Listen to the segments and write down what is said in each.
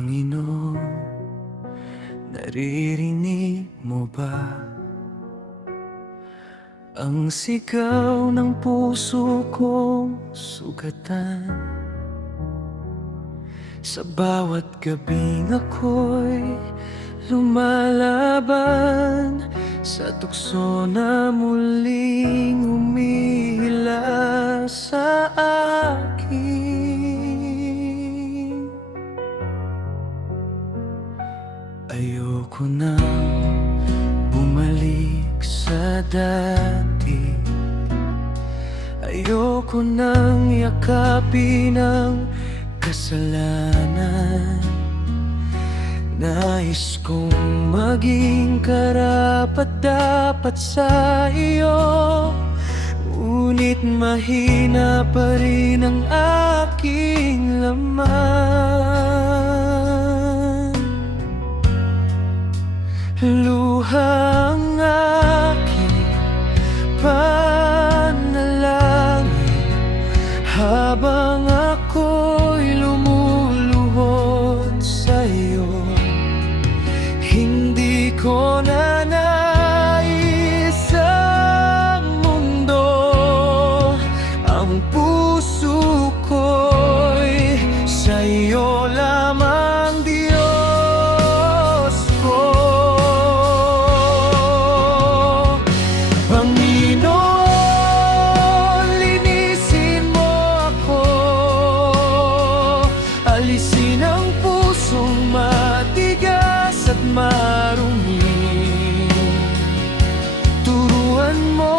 Panginoon, naririnig mo ba ang sigaw ng puso kong sugatan? Sa bawat gabing ako'y lumalaban sa tukso na muling humihila sa akin. Ayoko nang bumalik sa dati, ayoko nang yakapin ang kasalanan. Nais kong maging karapat-dapat sa iyo, ngunit mahina pa rin ang aking laman. Luha ang aking panalangin habang ako'y lumuluhod sa'yo. Hindi ko na nais ang mundo, ang puso ko'y sa'yo lamang, Diyos ko. Panginoon, linisin mo ako, alisin ang pusong matigas at marumi. Turuan mo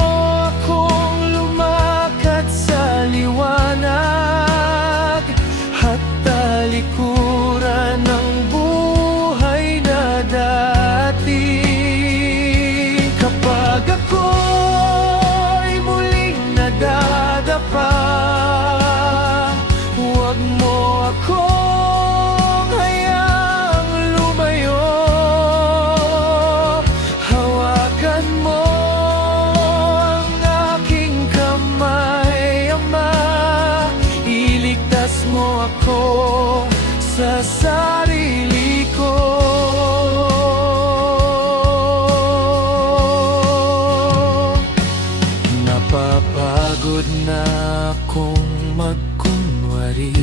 akong lumakad sa liwanag at talikuran ng buhay na dati. Kapag ako'y muling nadadapa, huwag mo akong hayaang lumayo. Hawakan mo ang aking kamay, Ama. Iligtas mo ako sa sarili ko. Napapagod na akong magkunwari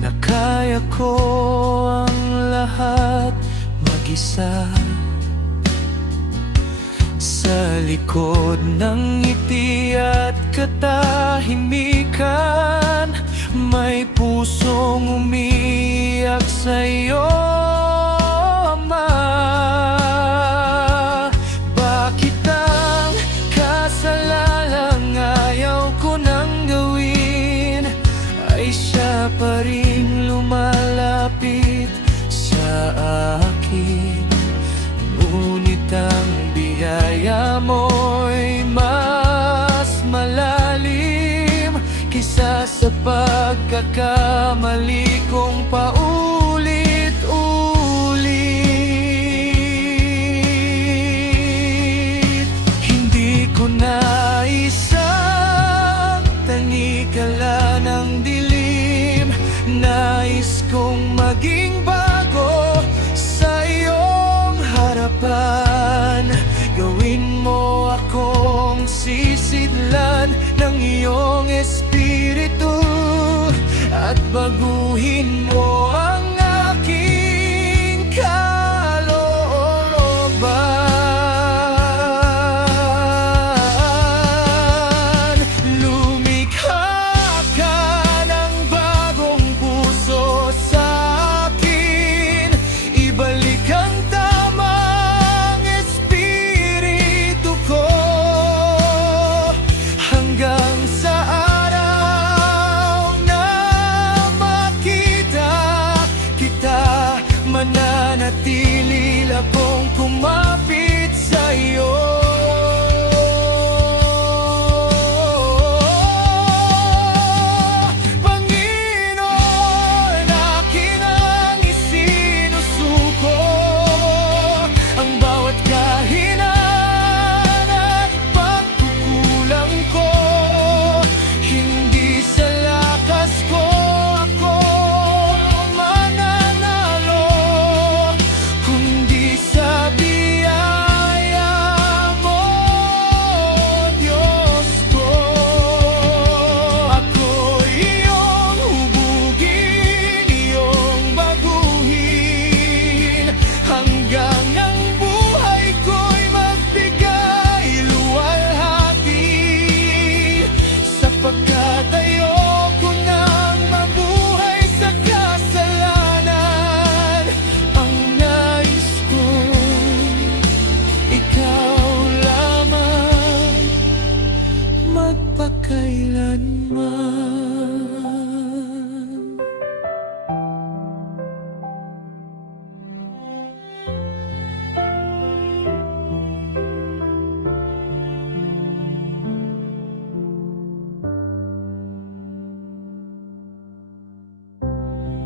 na kaya ko ang lahat mag-isa. Sa likod ng ngiti at katahimikan, may pusong umiiyak sa'yo, Ama. Bakit ang kasalalang ayaw ko nang gawin ay siya pa rin lumalapit sa akin? Ngunit ang biyaya mo'y mas malalim kaysa sa pagkakamali kong paulit-ulit. Hindi ko nais ang tanikala ng dilim. Nais kong maging bago sa iyong harapan. Gawin mo akong sisidlan ng iyong espiritu at baguhin mo